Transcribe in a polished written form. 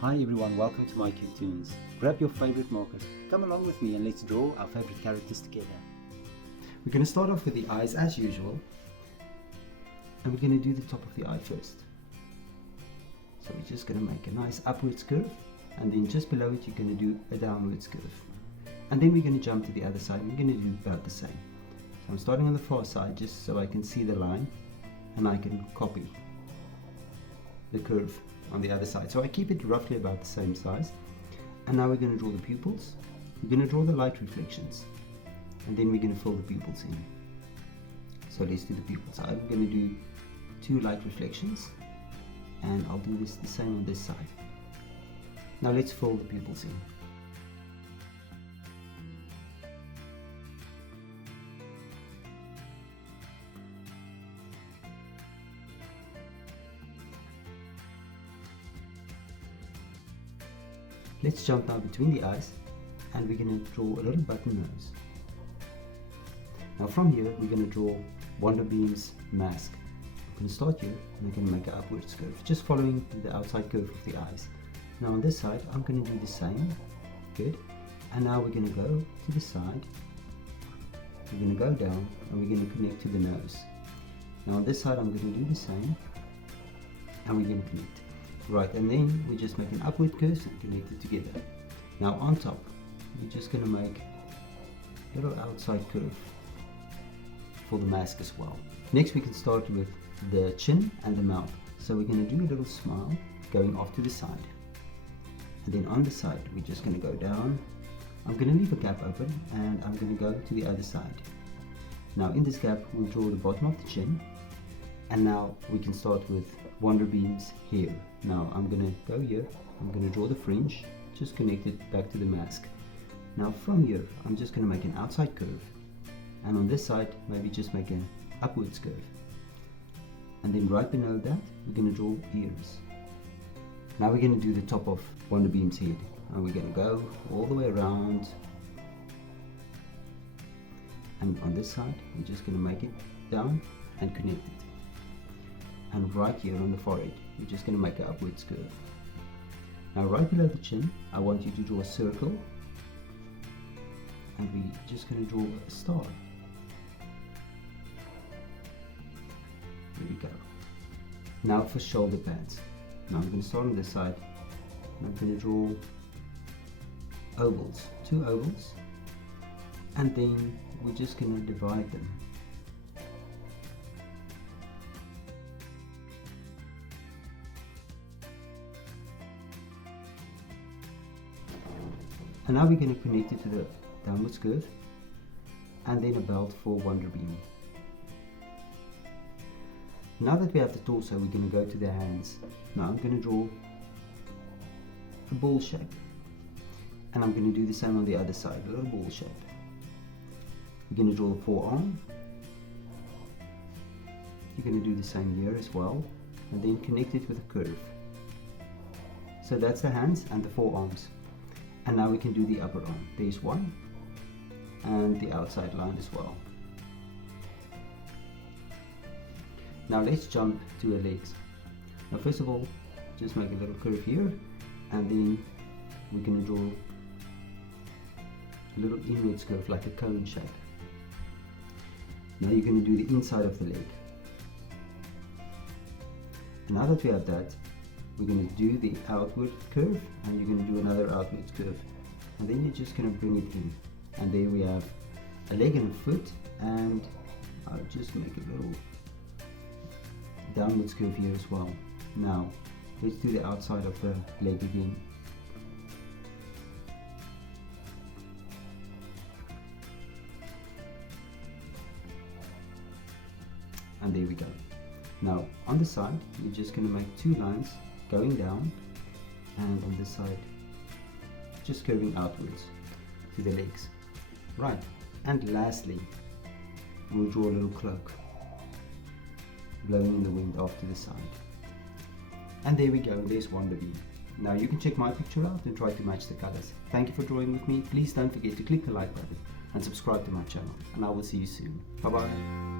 Hi everyone, welcome to my cartoons. Grab your favorite markers, come along with me and let's draw our favorite characters together. We're going to start off with the eyes as usual, and we're going to do the top of the eye first. So we're just going to make a nice upwards curve, and then just below it you're going to do a downwards curve. And then we're going to jump to the other side, we're going to do about the same. So I'm starting on the far side just so I can see the line and I can copy the curve on the other side. So I keep it roughly about the same size. And now we're going to draw the pupils. We're going to draw the light reflections, and then we're going to fill the pupils in. So let's do the pupils. I'm going to do 2 light reflections, and I'll do this the same on this side. Now let's fill the pupils in. Let's jump now between the eyes, and we're going to draw a little button nose. Now from here we're going to draw Wonderbeam's mask. I'm going to start here and I'm going to make an upwards curve, just following the outside curve of the eyes. Now on this side I'm going to do the same. Good. And now we're going to go to the side, we're going to go down, and we're going to connect to the nose. Now on this side I'm going to do the same, and we're going to connect. Right, and then we just make an upward curve and connect it together. Now on top, we're just going to make a little outside curve for the mask as well. Next we can start with the chin and the mouth. So we're going to do a little smile going off to the side. And then on the side, we're just going to go down. I'm going to leave a gap open and I'm going to go to the other side. Now in this gap, we'll draw the bottom of the chin. And now we can start with Wonderbeam's hair. Now I'm going to go here, I'm going to draw the fringe, just connect it back to the mask. Now from here, I'm just going to make an outside curve, and on this side, maybe just make an upwards curve. And then right below that, we're going to draw ears. Now we're going to do the top of Wonderbeam's head, and we're going to go all the way around. And on this side, we're just going to make it down and connect it. And right here on the forehead, we're just going to make an upwards curve. Now right below the chin, I want you to draw a circle, and we're just going to draw a star. There we go. Now for shoulder pads. Now I'm going to start on this side, and I'm going to draw ovals, 2 ovals, and then we're just going to divide them. And now we're going to connect it to the downwards curve, and then a belt for Wonderbeam. Now that we have the torso, we're going to go to the hands. Now I'm going to draw a ball shape, and I'm going to do the same on the other side, a little ball shape. We're going to draw the forearm. You're going to do the same here as well, and then connect it with a curve. So that's the hands and the forearms. And now we can do the upper arm. There's one, and the outside line as well. Now let's jump to her legs. Now first of all, just make a little curve here, and then we're going to draw a little inwards curve like a cone shape. Now you're going to do the inside of the leg. And now that we have that, we're going to do the outward curve, and you're going to do another outward curve, and then you're just going to bring it in, and there we have a leg and a foot, and I'll just make a little downwards curve here as well. Now let's do the outside of the leg again. And there we go. Now on the side, you're just going to make 2 lines going down, and on this side just curving outwards to the legs. Right, and lastly we'll draw a little cloak blowing in the wind off to the side. And there we go, there's Wonderbeam. Now you can check my picture out and try to match the colors. Thank you for drawing with me. Please don't forget to click the like button and subscribe to my channel, and I will see you soon. Bye bye.